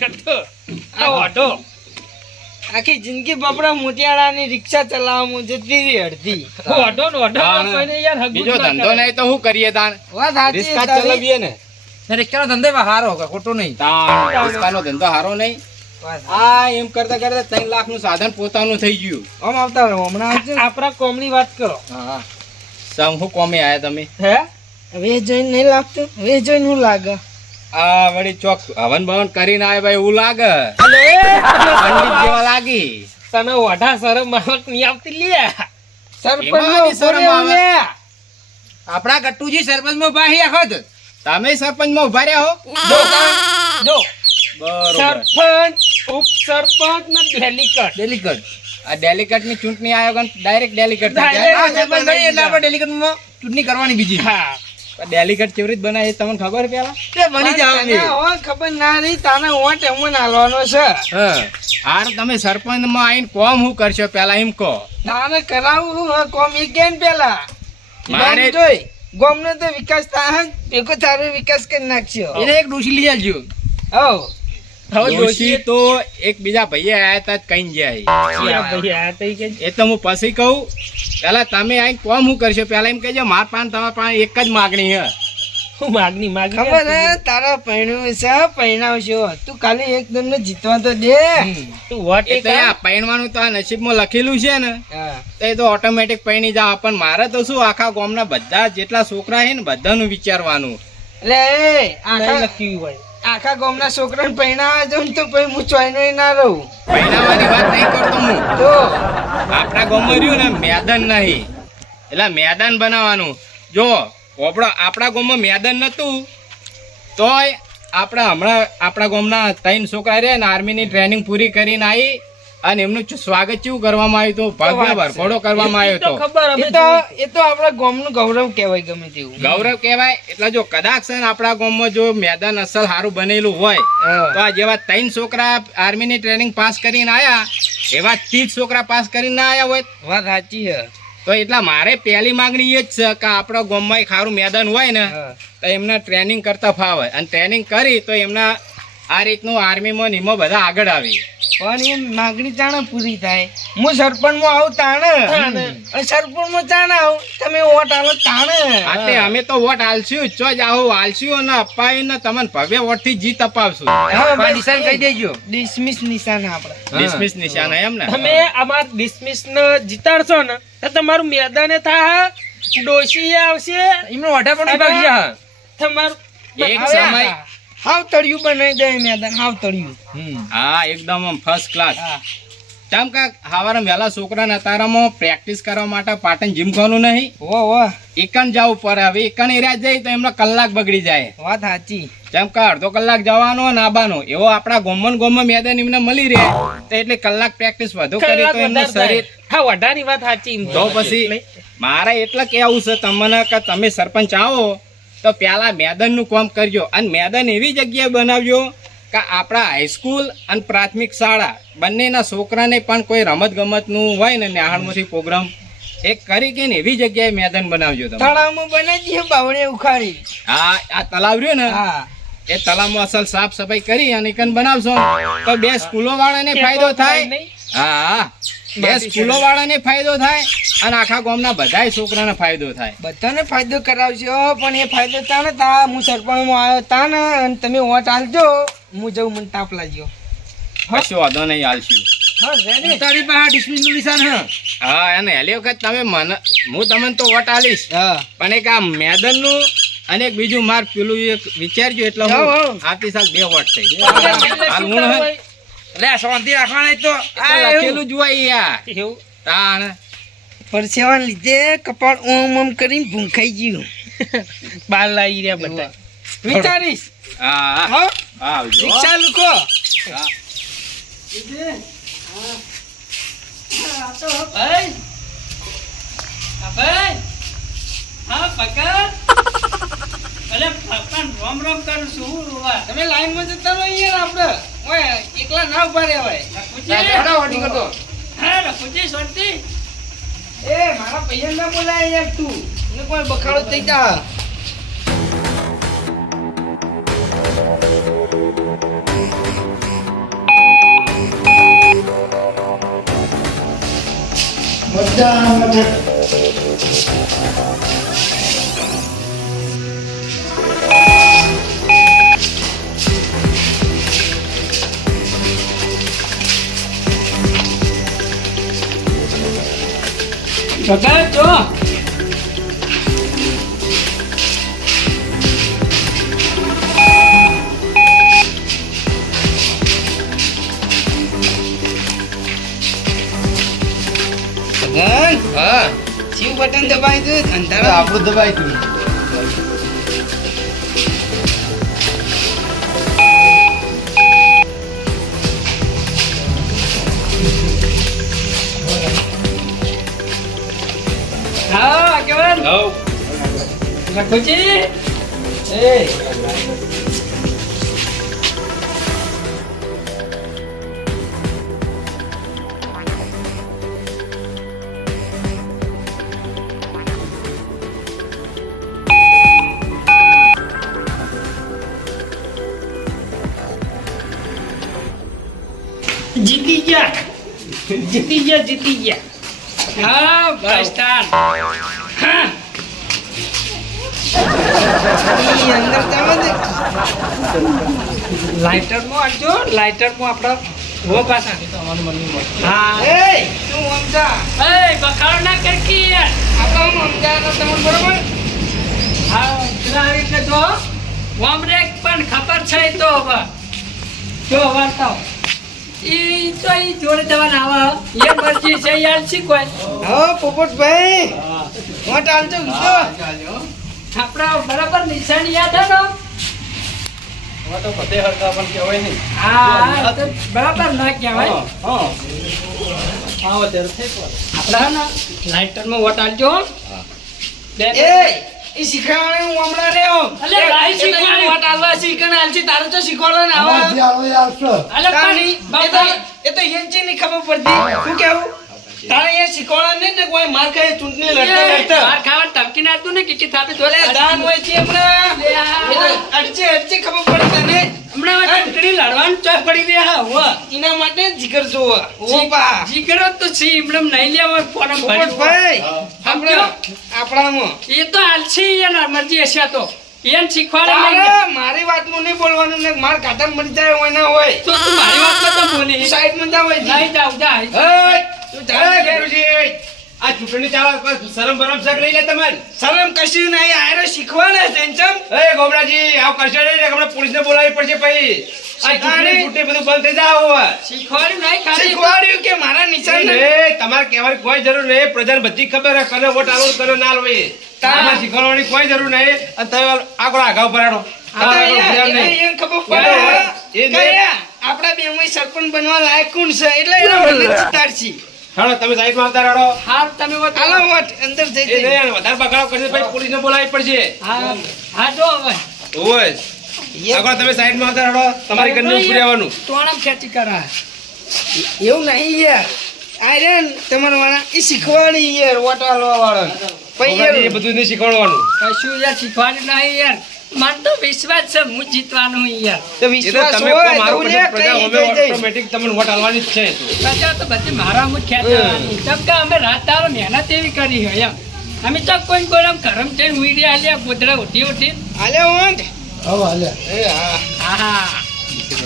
કરતો આ ઓટો આખી જિંદગી બાપડા મોટિયાળાની રિક્ષા ચલાવવામાં જતી રહી અડધી. ઓટો ને ઓટો કોઈને યાર હગું બીજો જ ના ધંધો કરે. નહીં તો શું કરીએ તાણ વાત સાચી રિસ્કા તારી. ચલાવીએ ને રિક્ષાનો ધંધો હારો ખોટો નહીં. તાણ રિસ્કાનો ધંધો હારો નહીં. વાત. આ એમ કરતા કરતા 3 લાખ નું સાધન પોતાનું થઈ ગયું. આમ આવતા રહો હમણાં આવજો. આપણા કોમની વાત કરો. હા સમ હું કોમે આયા તમે હે હવે જોઈને નહીં લાગતું? હવે જોઈને શું લાગે? આ વળી ચોક હવન ભવન કરીને આયા ભાઈ એવું લાગે અલે પંડિત જેવા લાગી. તને ઓઢા શરમ માવક નહીં આવતી લે. સરપંચનો એમાં શરમ ઉભો આવે. રહ્યો લે. આપણા ગટ્ટુજી સરપંચમાં ભાઈ આખો જ. તમે સરપંચમાં ઉભા રહ્યા હો જો બરોબર. સરપંચ ઉપસરપંચ ને ડેલીગેટ ડેલીગેટ. આ ડેલિકેટ ની ચૂંટણી આયોગ ડાયરેક્ટ ડેલિકેટ Direct. આ સરપંચ બની એટલે આપણે ડેલીગેટમાં ચૂંટણી કરવાની બીજી. હા ડેલિકેટ કેવી રીતે બનાવે એ તમને ખબર પેલા તે બની જવાની. તને હોય ખબર ના રહી તાને વોટ એમને આલવાનો છે. હા હાર તમે સરપંચ માં આવીને કોમ શું કરશો પેલા એમ કહો. તાને કરાવું હું કોમ એ કેમ પેલા મારે જોઈ ગોમનો તો વિકાસ થાય જ, ભેગો તારો વિકાસ કરી નાખશો. એને એક ડોશી લઈ આવજો. હઉ. હવે ડોશી તો એક બીજા ભાઈ આયા તા કઈ જાય ભાઈ આ તો ઈ કે એ તો હું પછી કહું. પેલા તમે આવીને કોમ શું કરશો પેલા એમ કહેજો માર પાન તમારા પાસે એક જ માગણી હે. હું માગણી ખબર હે તારા પૈણું છે પૈણાવશો. તું ખાલી એકદમ ને જીતવા તો દે. તું વોટ એ તો આ પૈણવાનું તો આ નસીબમાં લખેલું છે ને હા. તો એ તો ઓટોમેટિક પૈણી જાવ. પણ મારે તો શું આખા ગામના બધા જેટલા છોકરા છે ને બધાનું વિચારવાનું. એટલે એ આખા લખ્યું હોય આખા ગામના છોકરાને પૈણાવા જાઉં ને તો પછી હું ચોઈનો ના રહું. પૈણાવાની વાત નહીં કરતો હું. તો આપણા ગામમાં રહ્યું ને મેદાન નહીં એટલે મેદાન બનાવવાનું. જો આપણા ગામમાં મેદાન નતું તોય આપણા ગામના 3 છોકરા રહ્યા ને આર્મીની ટ્રેનિંગ પૂરી કરીને આવી અને એમનું સ્વાગત કેવું કરવામાં આવ્યું હતું? ભવ્ય ભરખોડો કરવામાં આવ્યો તો હતો. ખબર અમે એ તો આપણા ગામનું ગૌરવ કહેવાય ગમે તેવું. ગૌરવ કહેવાય. એટલે જો કદાચ છે ને આપણા ગામમાં જો મેદાન અસલ સારું બનેલું હોય તો આ જેવા 3 છોકરા આર્મીની ટ્રેનિંગ પાસ કરીને આયા એવા 30 છોકરા પાસ કરીને ના આયા હોય વાત સાચી છે. તો એટલા મારે પહેલી માંગણી એ જ છે કે આપણા ગામમાં એક સારું મેદાન હોય ને તો એમને ટ્રેનિંગ કરતા ફાવે અને ટ્રેનિંગ કરી તો એમના આ રીતનું આર્મીમાં ને એમાં બધા આગળ આવી. પણ એ માગણી તાણે પૂરી થાય. હું સરપંચમાં આવું તાણે અને સરપંચમાં તાણે આવું તમે વોટ આલો તાણે. આટલે અમે તો વોટ આલશું ચો જ આવું આલશું અને અપાવીને તમને ભવ્ય વોટ થી જીત અપાવશું. આ નિશાન કહી દેજો. ડિસમિસ નિશાન આપણે. ડિસમિસ નિશાન એમ ને તમે અમાર ડિસમિસ ને જીતાડશો ને તો તમારું મેદાને થાય ડોશી આવશે એમનો વાઢા પણ ભાગ ગયા. તમારું એક સમય હાવ તળિયું બનાવી દે મેદાન હાવ તળિયું. હા એકદમ ફર્સ્ટ ક્લાસ. કેમ કે હવારમાં વહેલા છોકરાને અતારામાં પ્રેક્ટિસ કરવા માટે પાટણ જીમ ખાવાનું નહીં વાહ એકન જવું પડે. હવે એકન એરિયા જાય તો એમનો કલાક બગડી જાય. વાત સાચી. જેમ કે અડધો કલાક જવાનો અને આવવાનો એવો આપણા ગામમાં મેદાન એમને મળી રહે તો એટલે કલાક પ્રેક્ટિસ વધુ કરી તો એમનું શરીર. હા વઢાની વાત સાચી તો પછી મારે એટલે કેવું છે તમને કે તમે સરપંચ આવો તો પેલા મેદાનનું કામ કરજો અને મેદાન એવી જગ્યાએ બનાવજો કે આપણા હાઈસ્કૂલ અને પ્રાથમિક શાળા બંનેના છોકરાને પણ કોઈ રમત ગમતનું હોય ને નિહાળમાંથી પ્રોગ્રામ એક કરી કે ને એવી જગ્યાએ મેદાન બનાવજો તમે. તળાવમાં બનાવી દઈએ બાવળે ઉખાડી. હા આ તલાવ રહ્યું ને હા એ તલાવમાં અસલ સાફ સફાઈ કરી અને એકન બનાવશો તો 2 સ્કૂલો વાળાને ફાયદો થાય. હા 2 સ્કૂલો વાળાને ફાયદો થાય અને આખા ગામના બધાય છોકરાને ફાયદો થાય. બધાને ફાયદો કરાવશો પણ એ ફાયદો તાને તા હું સરપંચમાં આવ્યો તાને અને તમે વોટ આલજો હું જઉં મને તાપ લાગ્યો. કશો વાંધો નહીં આલશું. હા રેડી. તારી પાસે ડિસ્પ્લિનનું નિશાન હે. હા અને હેલી વખત તમે મને હું તમને તો વોટ આલીશ હા પણ એક આ મેદાનનું અને એક બીજું માર પેલું એક વિચારજો એટલે હું આવતી સાલ 2 વોટ થઈ હાલ હું હે લે શાંતિ રાખવાના તો આ લખેલું જ હોય યાર એવું તાણ પરસેવાને લીધે કપાળ ઓમ કરીને ભૂંખાઈ ગયું. બાર લાવી રહ્યા બધા વિચારીશ. હા હા આવજો રિક્ષા લુકો. હા. તમે લાઈનમાં જતા રહો યાર આપણે ઓય એકલા ના ઉભા રહેવાય. એ મારા પૈયા ના બોલાય યાર તું ને કોઈ બખાડો થઈ જા. ભગત જો હા શિવ બટન દબાઈ દે અંધારા આપણું દબાઈ તું હા કેવન રઘુજી એ જીતી ગયા હા બસ તાન હા ઈ અંદર જવા દે લાઇટરમાં આલજો લાઇટરમાં આપણે હો પાછા હા એ તું સમજા એ બખાડો ના કરકી યાર આપણો સમજા તો તમને બરોબર હા પેલા આવી રીતે જો વામરેક પણ ખબર છે ઈ તો હવે જો વાર્તાઓ ઈ તો ઈ જોડે જવાના આવે એ મરજી છે યાર શીખવાય હા પોપટભાઈ વોટ આલજો કીધો આપણા બરાબર નિશાની યાદ હે ને હા તો બરાબર ના કહેવાય આપણા ને લાઇટરમાં વોટ આલજો બે એ ઈ શીખવાડે હું હમણાં રહ્યો અલે ભાઈ શીખવાડે વોટ આલવા શીખણ આલજી તારે તો શીખવાડવા ને આવા અલે તારી પણ બાપા એ તો યંચી ની ખબર પડતી શું કેવું તારે એ શીખવાડવા નહીં ને કોઈ માર ખાય ચૂંટણી લડતા લડતા માર ખાવા ધમકી નાખતું ને કે થાપી ભલે દાન હોય છે હમણાં લે આ. એ તો અડચે ખબર પડે તને હમણાં ચૂંટણી લડવાનું ચોય પડી રહ્યા હો એના માટે જીગર જોવો ઓપા જીગરો તો સી એમનેમ નહીં લેવા ફોરમ ભર્યું પોપટભાઈ આપણે આપણામાં એ તો હાલશે એના મરજી હશે તો એમ શીખવાડે નહીં તારે મારી વાતમાં નહીં બોલવાનું ને માર કાઢા મરી જાય હોય ના હોય તો તું મારી વાત તો બોલી સાઈડમાં જાવ હોય નહીં જાવ જા તું જા ગુરુજી આ ચૂંટણી ચાલે શરમ બરમ શક લઈ લે તમારી શરમ કશું નહીં આયરો શીખવાડે સેન્ચમ એ ગોબરાજી આવ કરશો નહીં ને હમણાં પોલીસને બોલાવી પડશે પછી આ ચૂંટણી ફૂટી બધું બંધ થઈ જાવ શીખવાડ્યું નહીં ખાલી શીખવાડ્યું કે મારા નિશાન તમારે કહેવાની કોઈ જરૂર નહીં પ્રજાને બધી ખબર હે કને વોટ આલો કને ના આલો એ તમારે શીખવાડવાની કોઈ જરૂર નહીં અને તમે આગળ આઘાવ ભરાડો આપડા બે સરપંચ બનવા લાયક કોણ છે એટલે એના મને ચિતાડશી હાલો તમે સાઈડમાં આવતા રહો હાર તમે વોટ હાલો વોટ અંદર જઈ એ નહીં વધારે બગાડો કરશે પછી પોલીસને બોલાવી પડશે હા હા જો હવે ઓય આગળ તમે સાઈડમાં આવતા રહો તમારી ઘરનું ઉભું રહેવાનું તોણમ ખેતી કરા એવું નહીં યાર આયરન તમારા વાળા એ શીખવાડી યાર વોટ આલવા વાળા ગોબરાજી, એ બધું નહીં શીખવાડવાનું કશું યાર શીખવાનું નહીં યાર મને તો વિશ્વાસ છે હું જીતવાનું યાર તો એ તો વિશ્વાસ તમે હોય કોઈ મારું તો પછી લે, પ્રજા કઈ હવે જઈ જઈ. ઓટોમેટિક તમને વોટ આલવાની જ છે એ તો. પ્રજા તો બધી મારા મુખ ખેંચવાની કેમ કે અમે રાત દાડો મહેનત એવી કરી હોય એમ અમે તો કોઈ કોઈ આમ ગરમ જઈને ઉઈ રહ્યા લ્યા ગોદડા ઉઠી હાલે વોટ એ હા હા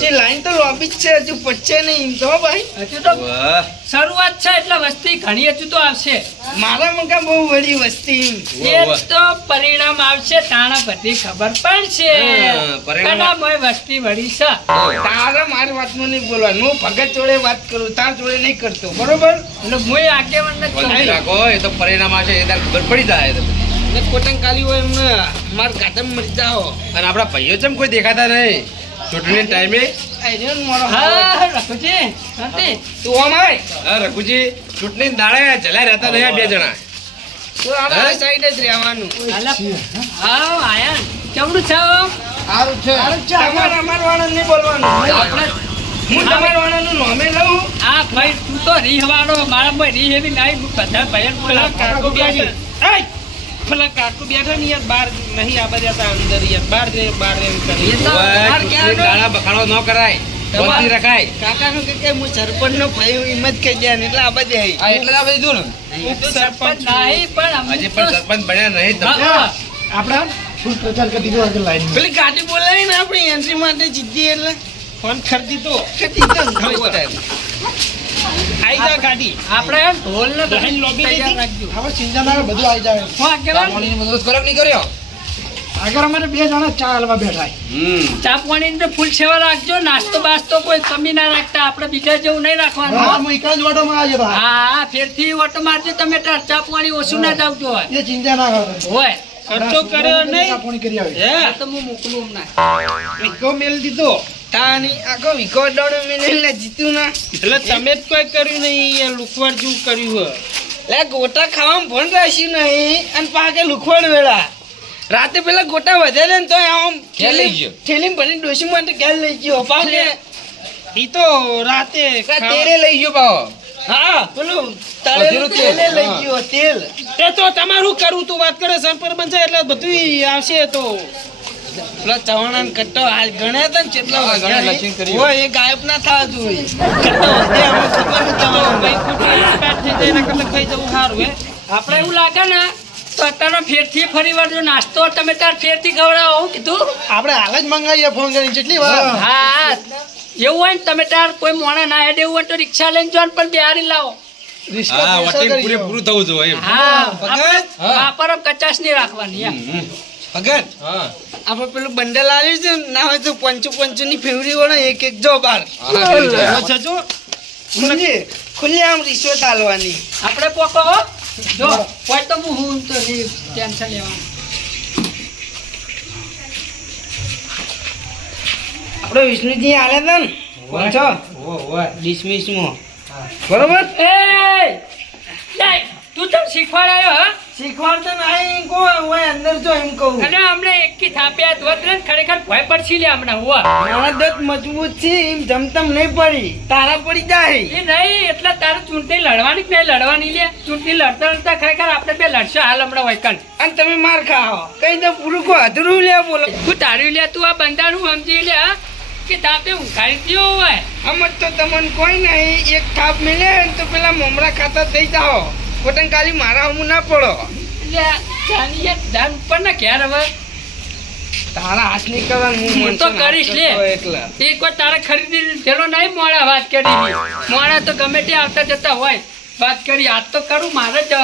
જે લાઈન તો લોબી જ છે હજુ પચે નહીં તો ભાઈ હજુ તો વાહ. શરૂઆત છે એટલે વસ્તી ઘણી હજુ તો આવશે મારા મકા બહુ વડી વસ્તી એ તો પરિણામ આવશે તાણા બધી ખબર પડશે હા, પરિણામ- કદામોય વસ્તી વળી છે તારા મારી વાતમાં નહીં બોલવાનું હું ભગત જોડે વાત કરું તાર જોડે નહીં કરતો બરોબર એટલે હું આગેવાન જ કહું શાંતિ રાખો એ તો પરિણામ આવશે એ તારે ખબર પડી જાય તો. ને કોટંગ કાલી હોય એમને માર ગાધમ મરી જાઓ અને આપણા ભાઈઓ ચમ કોઈ દેખાતા નહીં ચૂંટણી ટાઈમે આયરો ને મારો હા રઘુજી શાંતિ તું અમાય હા રઘુજી ચૂંટણી દાડે જલ્યા રહેતા નહીં આ બે જણા તો આ હા? સાઈડ જ રહેવાનું હા આયા કેવડું છે સારું છે તમારા અમાર વાળા નહીં બોલવાનું આપણે હું તમારા વાળાનું નામે લઉં આ ભાઈ તું તો રીહવાડો મારા ભાઈ રીહ એવી નહીં હું બધા ભાઈ પેલા કાકુ બેઠા એય! પેલા કાકુ બેઠા ને યાર બાર નહીં આ બધા હતા અંદર યાર બાર રે એમ કરી એ તો ઓય, બહાર ચૂંટણી ક્યાં દાડા બખાડો ન કરાય બોલતી રખાય કાકાનું કે હું સરપંચનો ભાઈ હું હિંમત કહી દે એટલે આ બધે આવી. આ એટલે જ આપણે કીધું ને સરપંચ નહીં પણ અમુક હજી તો- પણ સરપંચ બન્યા નહીં તમે. હા, પેલી ગાડી બોલાવી ને આપણી એન્ટ્રી માટે જીતી એટલે ફોન ખરીદી તો આઈ જા ગાડી. આપણે એમ ઢોલ ને બધાની લોબી તૈયાર રાખજો. હા, કેવા? પાણીની મદદ કરો કે નહીં કર્યો ચા પાણી ને ફૂલ સેવા રાખજો. નાસ્તો બાસ્તો કોઈ કમી ના રાખતા. આપણે બીજા જેવું નહીં રાખવાનું. હા, ફેરથી ઓટો મારજો તમે તાર. ચા પાણી ઓછું ના જાવજો હોય. ખર્ચો કર્યો નહીં હે આ તો હું મોકલું હમણાં. વિકો મેલ દીધો તાની આખો વિકો દોડો મેલ એટલે જીતું ના એટલે તમે જ કોઈ કર્યું નહીં એ લુખવાડ જેવું કર્યું હે લે ગોટા ખાવામાં ભણ રાખ્યું નહીં અને પાકે લુખવાડ વેળા રાતે પેલા ગોટા વધારે ને તો આમ ક્યાં લઈ ગયો? થેલી ભરી ડોસી માટે ક્યાં લઈ ગયો પાકે ઈ તો રાતે તેરે લઈ ગયો પાવો હા પેલું તળેલું તેલ. તેલ લઈ ગયો તેલ એ તો તમારું કરવું તું વાત કરે સરપંચ છે એટલે બધું આવશે તો પેલા ચવાણા ને કટ્ટો હાલ ગણ્યા હતા ને કેટલા હા, ગણ્યા, વાગ્યા લખીને કર્યું. હોય એ ગાયબ ના થવા જોઈએ કટ્ટો વધે અમે ખબર ને ચવાણા ભાઈ ખોટી પેટ થઈ જાય એના કરતાં ખાઈ જવું સારું હે. આપણે એવું લાગે ને તો અત્યારે ફેરથી ફરી વાર જો નાસ્તો તમે તાર ફેરથી ખવડાવો હું કીધું. આપણે હાલ જ મંગાવીએ ફોન કરીને કેટલી વાર હા, એવું હોય ને તમે તાર કોઈ મોણા ના હેડે એવું હોય તો રિક્ષા લઈને જો ને પણ બિહારી લાવો. હા વટીને પૂરેપૂરું થવું જોઈએ એમ. હા, ભગત? વાપર કચાશ નહીં રાખવાની એમ. ભગત હા આપણે પેલું બંડલ આવ્યું છે ને, ના હોય તો પંચુ ની ફેવરી વાળો એક એક જો બાર હા, કેવી છે? ખુલ્લે આમ રિશ્વત આલવાની આપણે પોકો હો. જો હોય તો હું તો નહીં ટેન્શન લેવાનું. આપણે વિષ્ણુજી આલે હતા ને પહોંચો ડિસમિસમાં બરોબર એ લે, તું તો શીખવાડાયો હા. શીખવાડતો નહીં કોણ હોય અંદર જો એમ કહું અને હમણાં એકી થાપ્યા ધોત ને ખરેખર ભય પડશી લે હમણાં હુઆ. મારા દત મજબૂત છે એમ જમતમ નહીં પડી તારા પડી જાય એ નહીં એટલે તારે ચૂંટણી લડવાની કે નહીં લડવાની લે. ચૂંટણી લડતા લડતા ખરેખર આપણે બે લડશો હાલ હમણાં વૈકલ. અને તમે માર ખાઓ કઈ તો પૂરું કો અધૂરું લે બોલો તું તારી લે, તું આ બંધાનું સમજી લે હા, કે તાપે ઊંઘાડી દ્યો હોય. આમ તો તમને કોઈ નહીં એક થાપ મિલે ને તો પેલા મમરા ખાતા થઈ જાઓ પોતાને ખાલી મારા હમું ના પડો લે ચાલી યાર ધાન ઉપર ના ઘેર હવે. તારા હાથ ની કરવાનું હું તો કરીશ લે. એકલા એ કોઈ તારે ખરીદી પેલો નહીં મોડા વાત કરી. મોડા તો ગમે તે આવતા જતા હોય વાત કરી. આજ તો કરું મારે જ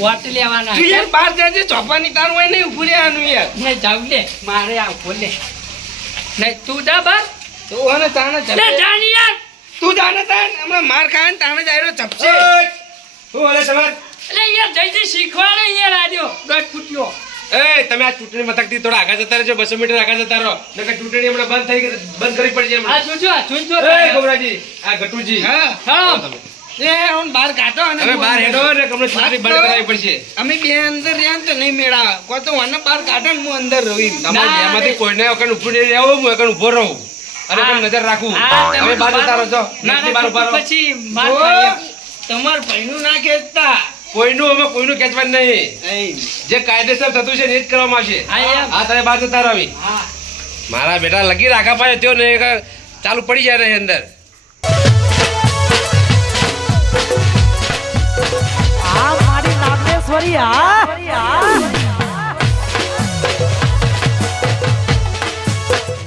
વાત લેવાના. તું યાર બહાર જજે ચોપાની તારું હોય નહીં ઉભું રહેવાનું યાર નહીં જાવ લે, મારે આવ બોલે નહીં. તું જા બાર તો અને તાણે લે જપે. જાની યાર. તું જાણે તાણ હમણાં માર ખાય ને તાણે જ આયરો ચપશે શું હાલે તમાર? એટલે યાર જઈ શીખવાડે યાર આજો દોઢ ફૂટ્યો. એ તમે આ ચૂંટણી મથકથી થોડા આગળ જતા રહેજો, 200 મીટર આગળ જતા રહો, નકર ચૂંટણી હમણાં બંધ થઈ ગઈ, બંધ કરવી પડશે આ હમણાં. જોજો એ ગોબરાજી, આ ગટુજી, હા હા એ હું બહાર કાઢો અને તમે હું બહાર અંદર. હેડો ને હમણાં ચૂંટણી બંધ કરાવવી પડશે. અમે બે અંદર રહ્યા ને તો નહીં મેળા કો તો મને બહાર કાઢો ને હું અંદર રહી તમારે ના, બેમાંથી રે. કોઈને વખત ઊભું નહીં રહેવું, હું વખત ઊભો રહું અને હા. પણ નજર રાખું. હા, તમે તમે બહાર જતા રહો છો, ના, નીચે બહાર ઊભા રહો. પછી માર ખાઈએ. તમાર ભાઈનું ના ખેંચતા કોઈનું અમે કોઈનું ખેંચવાનું નહીં. નહીં. જે કાયદેસર થતું છે ને એ જ કરવામાં આવશે. હા, એમ. હા, તમે બહાર જતા રહો હવે. હા મારા બેટા લગી રાખા પાડે ત્યો ને ચાલુ પડી જાય ને અંદર. આ મારી નાગેશ્વરી આ